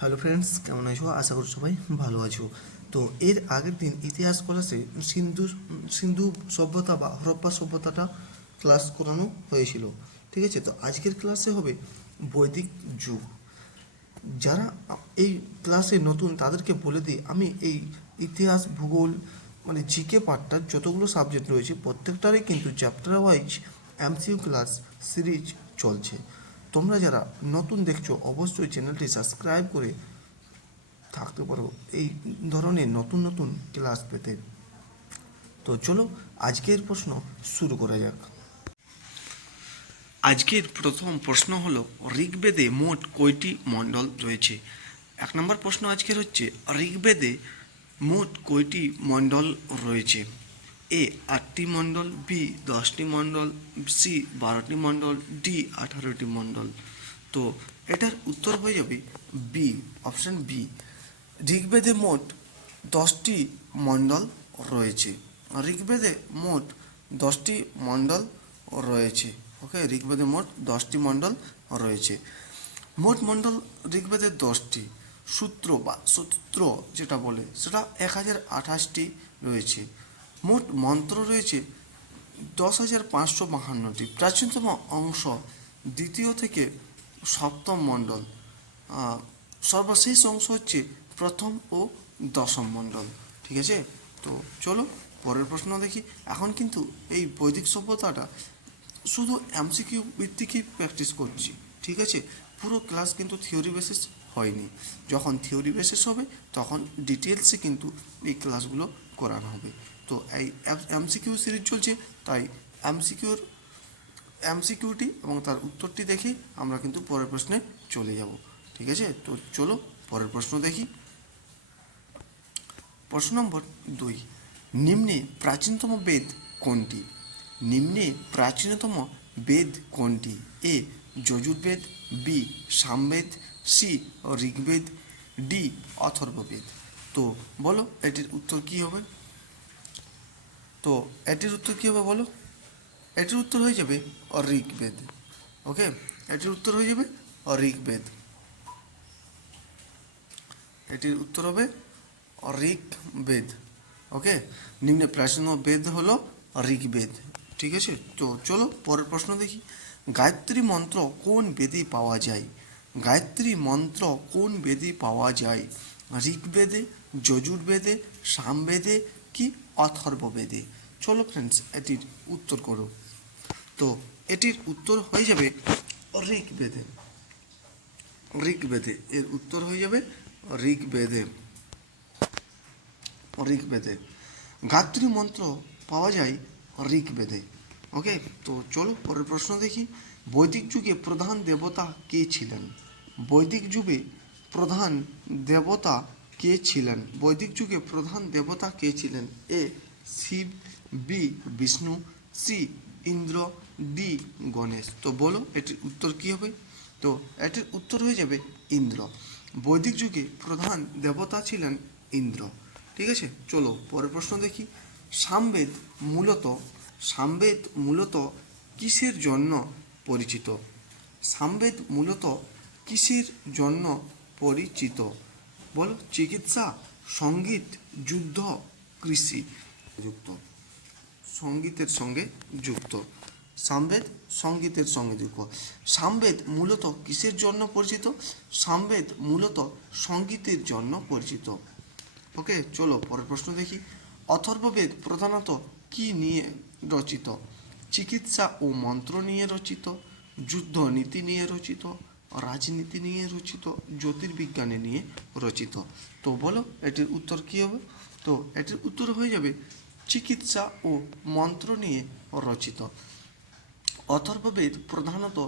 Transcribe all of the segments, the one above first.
Hello friends, কেমন আছো? আশা করি সবাই ভালো আছো। তো এর আগের দিন ইতিহাস ক্লাসে সিন্ধু সভ্যতা বা হরপ্পা সভ্যতাটা ক্লাস করানো হয়েছিল। ঠিক আছে, তো আজকের ক্লাসে হবে বৈদিক যুগ। যারা এই ক্লাসে নতুন তাদেরকে বলে দিই, আমি এই ইতিহাস ভূগোল মানে জিকে পার্টটার যতগুলো সাবজেক্ট রয়েছে প্রত্যেকটারই কিন্তু chapter wise MCQ class series চলছে। তোমরা যারা নতুন দেখছো অবশ্যই চ্যানেলটি সাবস্ক্রাইব করে থাকতে পারো এই ধরনের নতুন নতুন ক্লাস পেতে। তো চলো আজকের প্রশ্ন শুরু করা যাক। আজকের প্রথম প্রশ্ন হলো, ঋগ্বেদে মোট কয়টি মণ্ডল রয়েছে? এক নম্বর প্রশ্ন আজকের হচ্ছে, ঋগ্বেদে মোট কয়টি মণ্ডল রয়েছে? এ 8টি মণ্ডল, বি 10টি মণ্ডল, সি 12টি মণ্ডল, ডি 18টি মণ্ডল। তো এটার উত্তর হয়ে যাবে বি, অপশন বি। ঋগ্বেদে মোট 10টি মণ্ডল রয়েছে। ঋগ্বেদে মোট 10টি মণ্ডল রয়েছে। ওকে, ঋগ্বেদে মোট 10টি মণ্ডল রয়েছে। মোট মণ্ডল ঋগ্বেদের 10টি। সূত্র বা সূত্র যেটা বলে সেটা 1028টি রয়েছে। মোট মন্ত্র রয়েছে 10,552টি। প্রাচীনতম অংশ দ্বিতীয় থেকে সপ্তম মণ্ডল। সর্বশেষ অংশ হচ্ছে প্রথম ও দশম মণ্ডল। ঠিক আছে, তো চলো পরের প্রশ্ন দেখি। এখন কিন্তু এই বৈদিক সভ্যতাটা শুধু এমসিকিউ ভিত্তিকই প্র্যাকটিস করছি। ঠিক আছে, পুরো ক্লাস কিন্তু থিওরি বেসিস হয়নি। যখন থিওরি বেসিস হবে তখন ডিটেলসে কিন্তু এই ক্লাসগুলো করানো হবে। তো এই এমসিকিউ সিরিজ চলছে, তাই এমসিকিউটি এবং তার উত্তরটি দেখে আমরা কিন্তু পরের প্রশ্নে চলে যাব। ঠিক আছে, তো চলো পরের প্রশ্ন দেখি। প্রশ্ন নম্বর 2, নিম্নে প্রাচীনতম বেদ কোনটি? নিম্নে প্রাচীনতম বেদ কোনটি? A Yajurveda, B Samaveda, C Rigveda, D Atharvaveda. তো বলো এটির উত্তর কি হবে? তো এটির উত্তর কি হবে বলো? এটির উত্তর হয়ে যাবে ঋগ্বেদ। ওকে, এটির উত্তর হয়ে যাবে ঋগ্বেদ। এটির উত্তর হবে ঋগ্বেদ। ওকে, নিম্নে প্রাচীন বেদ হলো ঋগ্বেদ। ঠিক আছে, তো চলো পরের প্রশ্ন দেখি। গায়ত্রী মন্ত্র কোন বেদে পাওয়া যায়? গায়ত্রী মন্ত্র কোন বেদে পাওয়া যায়? ঋগ্বেদে, যজুর্বেদে, সামবেদে কি অথর্ববেদে? চলো ফ্রেন্ডস এটির উত্তর করো। তো এটির উত্তর হয়ে যাবে ঋগ্বেদে। ঋগ্বেদে এর উত্তর হয়ে যাবে ঋগ্বেদে। ঋগ্বেদে গায়ত্রী মন্ত্র পাওয়া যায় ঋগ্বেদে। ওকে, তো চলো পরের প্রশ্ন দেখি। বৈদিক যুগে প্রধান দেবতা কে ছিলেন? বৈদিক যুগে প্রধান দেবতা কে ছিলেন? বৈদিক যুগে প্রধান দেবতা কে ছিলেন? A Shiva, B Vishnu, C Indra, D Ganesh. তো বলো এটির উত্তর কি হবে? তো এটির উত্তর হয়ে যাবে ইন্দ্র। বৈদিক যুগে প্রধান দেবতা ছিলেন ইন্দ্র। ঠিক আছে, চলো পরের প্রশ্ন দেখি। সামবেদ মূলত সামবেদ মূলত কিসের জন্য পরিচিত? সামবেদ মূলত কিসের জন্য পরিচিত? বলো, চিকিৎসা, সঙ্গীত, যুদ্ধ, কৃষি যুক্ত। সঙ্গীতের সঙ্গে যুক্ত। সামবেদ সঙ্গীতের সঙ্গে যুক্ত। সামবেদ মূলত কিসের জন্য পরিচিত? সামবেদ মূলত সঙ্গীতের জন্য পরিচিত। ওকে, চলো পরের প্রশ্ন দেখি। অথর্ববেদ প্রধানত কি নিয়ে রচিত? চিকিৎসা ও মন্ত্র নিয়ে রচিত, যুদ্ধ নীতি নিয়ে রচিত, রাজনীতি নিয়ে রচিত, জ্যোতির্বিজ্ঞানে নিয়ে রচিত। তো বলো এটির উত্তর কী হবে? তো এটির উত্তর হয়ে যাবে চিকিৎসা ও মন্ত্র নিয়ে রচিত। অথর্ববেদ প্রধানত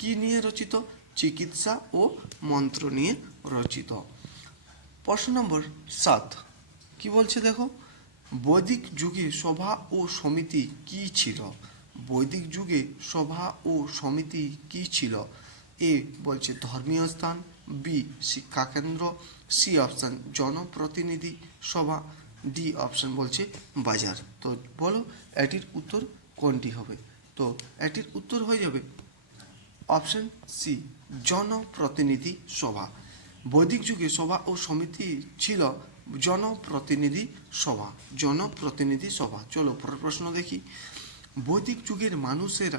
কি নিয়ে রচিত? চিকিৎসা ও মন্ত্র নিয়ে রচিত। প্রশ্ন নম্বর 7 কি বলছে দেখো। বৈদিক যুগে সভা ও সমিতি কি ছিল? বৈদিক যুগে সভা ও সমিতি কি ছিল? এ বলছে ধর্মীয় স্থান, বি শিক্ষাকেন্দ্র, সি অপশান জনপ্রতিনিধি সভা, ডি অপশান বলছে বাজার। তো বলো এটির উত্তর কোনটি হবে? তো এটির উত্তর হয়ে যাবে অপশান সি জনপ্রতিনিধি সভা। বৈদিক যুগে সভা ও সমিতি ছিল জনপ্রতিনিধি সভা। জনপ্রতিনিধি সভা। চলো পরের প্রশ্ন দেখি। বৈদিক যুগের মানুষের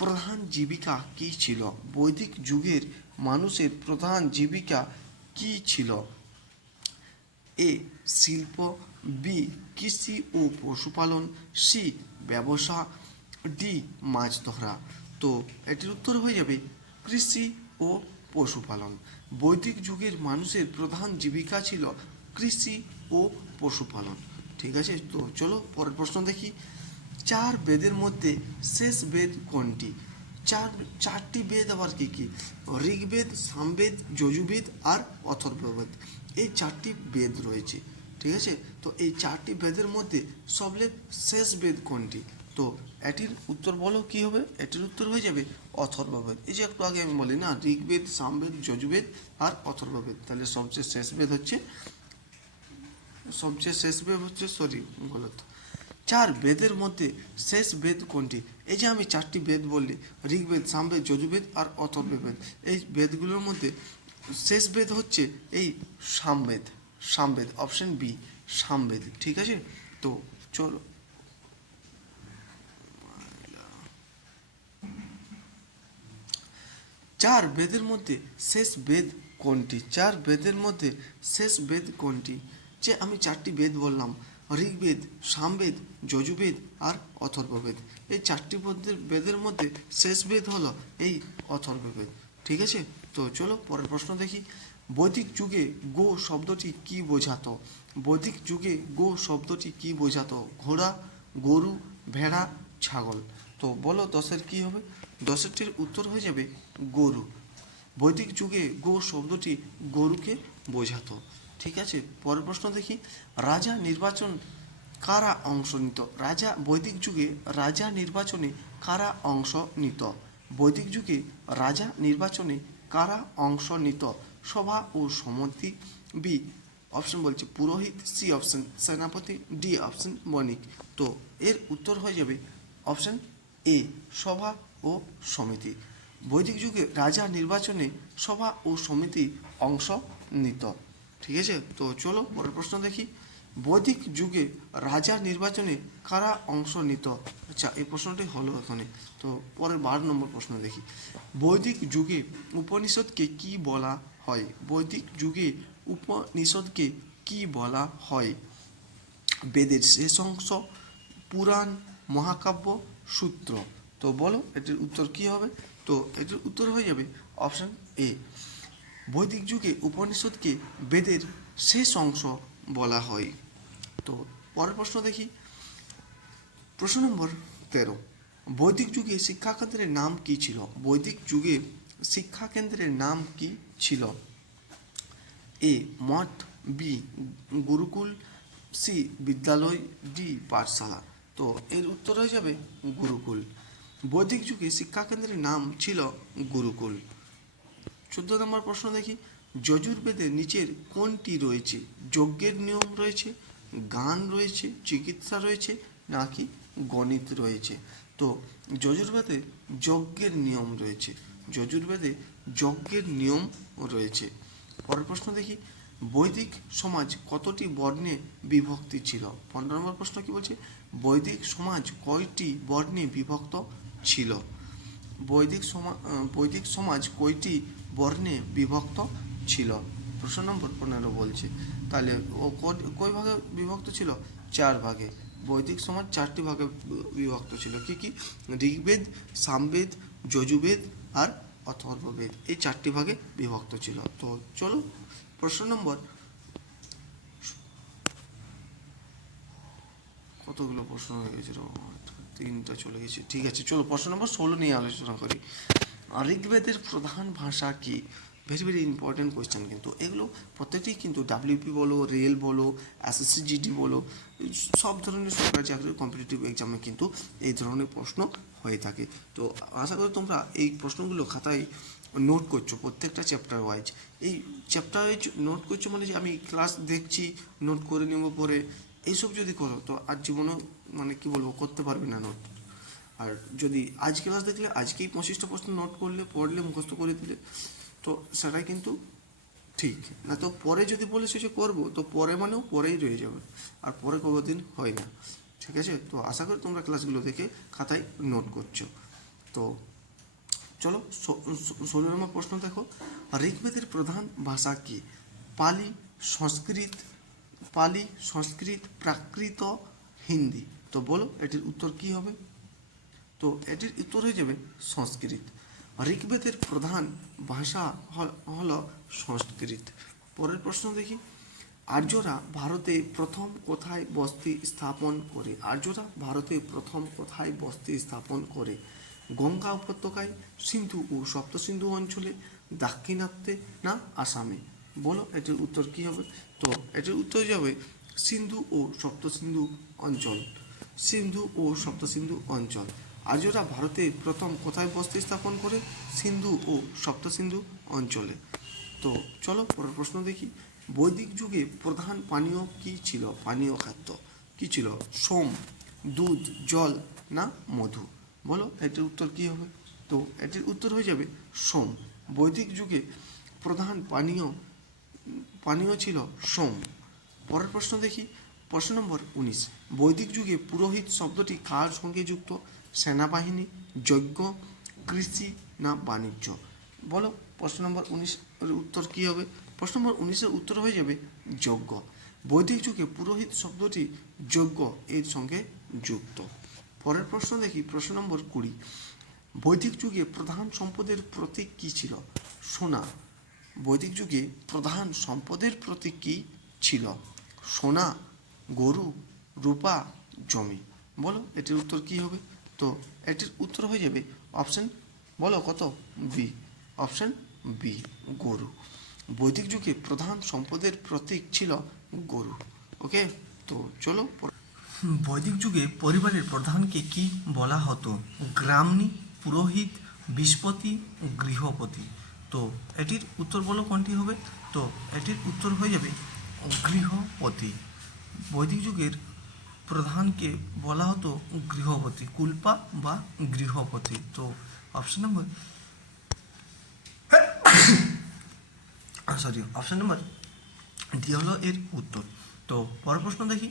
প্রধান জীবিকা কি ছিল? বৈদিক যুগের মানুষের প্রধান জীবিকা কি ছিল? এ শিল্প, বি কৃষি ও পশুপালন, সি ব্যবসা, ডি মাছ ধরা। তো এটির উত্তর হয়ে যাবে কৃষি ও পশুপালন। বৈদিক যুগের মানুষের প্রধান জীবিকা ছিল কৃষি ও পশুপালন। ঠিক আছে, তো চলো পরের প্রশ্ন দেখি। চার বেদের মধ্যে শেষ বেদ কোনটি? চারটি বেদ আবার কি কি? ঋগ্বেদ, সামবেদ, যজুর্বেদ আর অথর্ববেদ। এই চারটি বেদ রয়েছে। ঠিক আছে, তো এই চারটি বেদের মধ্যে সবলে শেষ বেদ কোনটি? তো এটির উত্তর বলো কি হবে? এটির উত্তর হয়ে যাবে অথর্ববেদ। এই যে একটু আগে আমি বলি না, ঋগ্বেদ, সামবেদ, যজুর্বেদ আর অথর্ববেদ। তাহলে সবচেয়ে শেষ বেদ হচ্ছে গলত। চার বেদের মধ্যে শেষ বেদ কোনটি? এই যে আমি চারটি বেদ বললি, ঋগ্বেদ, সামবেদ, যজুর্বেদ আর অথর্ববেদ, এই বেদগুলোর মধ্যে শেষ বেদ হচ্ছে এই সামবেদ। Samaveda, option B Samaveda. ঠিক আছে, তো চলো চার বেদের মধ্যে শেষ বেদ কোনটি? চার বেদের মধ্যে শেষ বেদ কোনটি? যে আমি চারটি বেদ বললাম, ঋগ্বেদ, সামবেদ, যজুর্বেদ আর অথর্ববেদ। এই চারটি বেদের মধ্যে শেষ বেদ হলো এই অথর্ববেদ। ঠিক আছে, তো চলো পরের প্রশ্ন দেখি। বৈদিক যুগে গো শব্দটি কি বোঝাতো? বৈদিক যুগে গো শব্দটি কি বোঝাতো? ঘোড়া, গরু, ভেড়া, ছাগল। তো বলো দশের কি হবে? দশেরটির উত্তর হয়ে যাবে গরু। বৈদিক যুগে গো শব্দটি গরুকে বোঝাতো। ঠিক আছে, পরের প্রশ্ন দেখি। রাজা নির্বাচন কারা অংশ নিত? বৈদিক যুগে রাজা নির্বাচনে কারা অংশ নিত? বৈদিক যুগে রাজা নির্বাচনে কারা অংশ নিত? সভা ও সমিতি, বি অপশন বলছে পুরোহিত, সি অপশন সেনাপতি, ডি অপশন বণিক। তো এর উত্তর হয়ে যাবে অপশন এ সভা ও সমিতি। বৈদিক যুগে রাজা নির্বাচনে সভা ও সমিতি অংশ নিত। ঠিক আছে, তো চলো পরের প্রশ্ন দেখি। বৈদিক যুগে রাজা নির্বাচনে কারা অংশ নিত? আচ্ছা, এই প্রশ্নটি হলো এখানে। তো পরের 12 নম্বর প্রশ্ন দেখি। বৈদিক যুগে উপনিষদকে কি বলা হয়? বৈদিক যুগে উপনিষদকে কি বলা হয়? বেদের শেষ অংশ, পুরাণ, মহাকাব্য, সূত্র। তো বলো এটির উত্তর কি হবে? তো এটির উত্তর হয়ে যাবে অপশন এ। বৈদিক যুগে উপনিষদকে বেদের শেষ অংশ বলা হয়। তো পরের প্রশ্ন দেখি। প্রশ্ন নম্বর 13। বৈদিক যুগে শিক্ষাকেন্দ্রের নাম কি ছিল? বৈদিক যুগে শিক্ষাকেন্দ্রের নাম কি ছিল? এ মঠ, বি গুরুকুল, সি বিদ্যালয়, ডি পাঠশালা। তো এর উত্তর হয়ে যাবে গুরুকুল। বৈদিক যুগে শিক্ষাকেন্দ্রের নাম ছিল গুরুকুল। 14 নম্বর প্রশ্ন দেখি। যজুর্বেদে নিচের কোনটি রয়েছে? যজ্ঞের নিয়ম রয়েছে, গান রয়েছে, চিকিৎসা রয়েছে, নাকি গণিত রয়েছে? তো যজুর্বেদে যজ্ঞের নিয়ম রয়েছে। যজুর্বেদে যজ্ঞের নিয়ম রয়েছে। পরের প্রশ্ন দেখি। বৈদিক সমাজ কতটি বর্ণে বিভক্তি ছিল? 15 নম্বর প্রশ্ন কি বলছে? বৈদিক সমাজ কয়টি বর্ণে বিভক্ত ছিল? বৈদিক সমাজ কয়টি বর্ণে বিভক্ত ছিল? প্রশ্ন নম্বর 15 বলছে। তাহলে ও কয় ভাগে বিভক্ত ছিল? 4 ভাগে। বৈদিক সমাজ 4টি ভাগে বিভক্ত ছিল। কি কি? ঋগ্বেদ, সামবেদ, যজুর্বেদ আর অথর্ববেদ। এই 4টি ভাগে বিভক্ত ছিল। তো চলো প্রশ্ন নম্বর কতগুলো প্রশ্ন হয়ে গেছে? 3টা চলে গেছে। ঠিক আছে, চলো প্রশ্ন নম্বর 16 নিয়ে আলোচনা করি। ঋগ্বেদের প্রধান ভাষা কি? ভেরি ভেরি ইম্পর্টেন্ট কোয়েশ্চেন, কিন্তু এগুলো প্রত্যেকটি কিন্তু ডাব্লিউপি বলো, রেল বলো, এসএসসি জিডি বলো, সব ধরনের সরকারি চাকরির কম্পিটিটিভ এক্সামে কিন্তু এই ধরনের প্রশ্ন হয়ে থাকে। তো আশা করি তোমরা এই প্রশ্নগুলো খাতায় নোট করছো প্রত্যেকটা চ্যাপ্টার ওয়াইজ। এই চ্যাপ্টার ওয়াইজ নোট করছো মানে যে আমি ক্লাস দেখছি, নোট করে নেবো পরে, এইসব যদি করো তো আর জীবনেও মানে কি বলবো করতে পারবে না নোট। আর যদি আজ ক্লাস দেখলে আজকেই 25টা প্রশ্ন নোট করলে, পড়লে, মুখস্থ করে দিলে, তো সেটাই কিন্তু ঠিক না তো পরে যদি বলেছে যে করবো, তো পরে মানেও পরেই রয়ে যাবে, আর পরে কোনোদিন হয় না। ঠিক আছে, তো আশা করি তোমরা ক্লাসগুলো দেখে খাতায় নোট করছো। তো চলো 16 নম্বর প্রশ্ন দেখো, ঋগ্বেদের প্রধান ভাষা কি? পালি, সংস্কৃত, প্রাকৃত, হিন্দি। তো বলো এটির উত্তর কি হবে? তো এটির উত্তর হয়ে যাবে সংস্কৃত। ঋগ্বেদের প্রধান ভাষা হল সংস্কৃত। পরের প্রশ্ন দেখি, আর্যরা ভারতে প্রথম কোথায় বসতি স্থাপন করে? আর্যরা ভারতে প্রথম কোথায় বসতি স্থাপন করে? গঙ্গা উপত্যকায়, সিন্ধু ও সপ্তসিন্ধু অঞ্চলে, দাক্ষিণাত্যে, না আসামে? বলো এটির উত্তর কি হবে? তো এটির উত্তর যাবে সিন্ধু ও সপ্তসিন্ধু অঞ্চল। সিন্ধু ও সপ্তসিন্ধু অঞ্চল। আর্যরা ভারতে প্রথম কোথায় বসতি স্থাপন করে? সিন্ধু ও সপ্তসিন্ধু অঞ্চলে। তো চলো পরের প্রশ্ন দেখি, বৈদিক যুগে প্রধান পানীয় কি ছিল? পানীয় খাদ্য কি ছিল? সোম, দুধ, জল, না মধু? বলো এটির উত্তর কি হবে? তো এটির উত্তর হয়ে যাবে সোম। বৈদিক যুগে প্রধান পানীয় ছিল সোম। পরের প্রশ্ন দেখি, প্রশ্ন নম্বর 19, বৈদিক যুগে পুরোহিত শব্দটি কার সঙ্গে যুক্ত? সেনাবাহিনী, যজ্ঞ, কৃষি, না বাণিজ্য? বলো প্রশ্ন নম্বর 19 এর উত্তর কী হবে? প্রশ্ন নম্বর 19-এর উত্তর হয়ে যাবে যজ্ঞ। বৈদিক যুগে পুরোহিত শব্দটি যজ্ঞ এর সঙ্গে যুক্ত। পরের প্রশ্ন দেখি, প্রশ্ন নম্বর 20, বৈদিক যুগে প্রধান সম্পদের প্রতীক কী ছিল? সোনা। বৈদিক যুগে প্রধান সম্পদের প্রতীক কী ছিল? সোনা, গরু, রূপা, জমি? বলো এটির উত্তর কী হবে? তো এটির উত্তর হয়ে যাবে অপশন, বলো কত? বি। অপশন বি, গরু। বৈদিক যুগে প্রধান সম্পদের প্রতীক ছিল গরু। ওকে, তো চলো। বৈদিক যুগে পরিবারের প্রধানকে কি বলা হতো? গ্রামণী, পুরোহিত, বিষ্পতি, গৃহপতি? তো এটির উত্তর বলো কোনটি হবে? তো এটির উত্তর হয়ে যাবে গৃহপতি। বৈদিক যুগের প্রধানকে বলা হতো গৃহপতি, কুলপা বা গৃহপতি। তো option number option number D হলো এর উত্তর। তো পরের প্রশ্ন দেখি,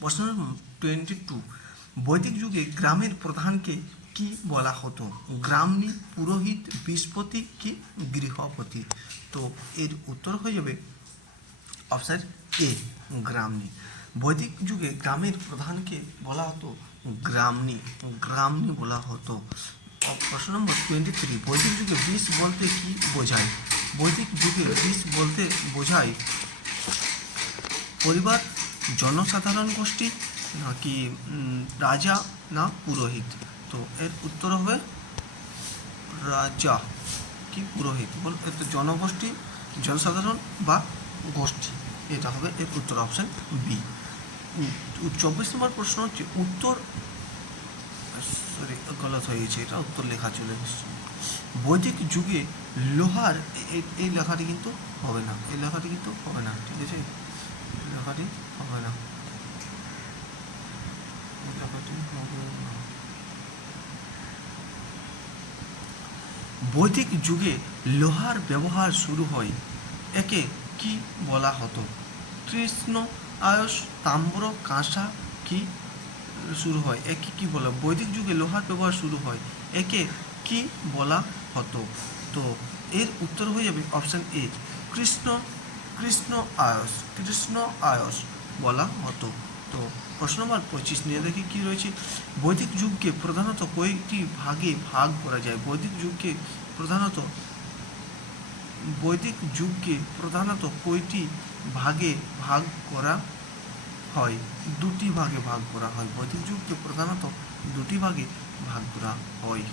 প্রশ্ন নম্বর 22, বৈদিক যুগে গ্রামের প্রধানকে কি বলা হতো? গ্রামণী, পুরোহিত, বিষ্পতি, কি গৃহপতি? তো এর উত্তর হয়ে যাবে অপশন এ, গ্রামণী। বৈদিক যুগে গ্রামের প্রধানকে বলা হতো গ্রামণী বলা হতো। প্রশ্ন নম্বর 23, বৈদিক যুগে বিষ বলতে কি বোঝায়? বৈদিক যুগে বিষ বলতে বোঝায় পরিবার, জনসাধারণ গোষ্ঠী, নাকি রাজা, না পুরোহিত? তো এর উত্তর হবে রাজা কি পুরোহিত? বল জনগোষ্ঠী, জনসাধারণ বা গোষ্ঠী, এটা হবে এর উত্তর, অপশন বি। 24 নম্বর প্রশ্ন হচ্ছে গলত হয়ে গেছে, এটা উত্তর লেখা চলে এসেছে। বৈদিক যুগে লোহার, এই লেখাটি কিন্তু হবে না, এই লেখাটি কিন্তু হবে না, ঠিক আছে, লেখাটি হবে না, লেখাটি হবে না। বৈদিক যুগে লোহার ব্যবহার শুরু হয়, একে কি বলা হতো? কৃষ্ণ, আয়স, তাম্র, কাঁসা, কি শুরু হয়? একে কি বলা? বৈদিক যুগে লোহার ব্যবহার শুরু হয়, একে কি বলা হতো? তো এর উত্তর হয়ে যাবে অপশন এ, কৃষ্ণ আয়স বলা হতো। তো প্রশ্ন নম্বর 25 নিয়ে দেখি কি রয়েছে। বৈদিক যুগকে প্রধানত কয়েকটি ভাগে ভাগ করা যায়? বৈদিক যুগকে প্রধানত কয়টি ভাগে ভাগ করা হয়? দুটি ভাগে ভাগ করা হয়। বৈদিক যুগকে প্রধানত দুটি ভাগে ভাগ করা হয়।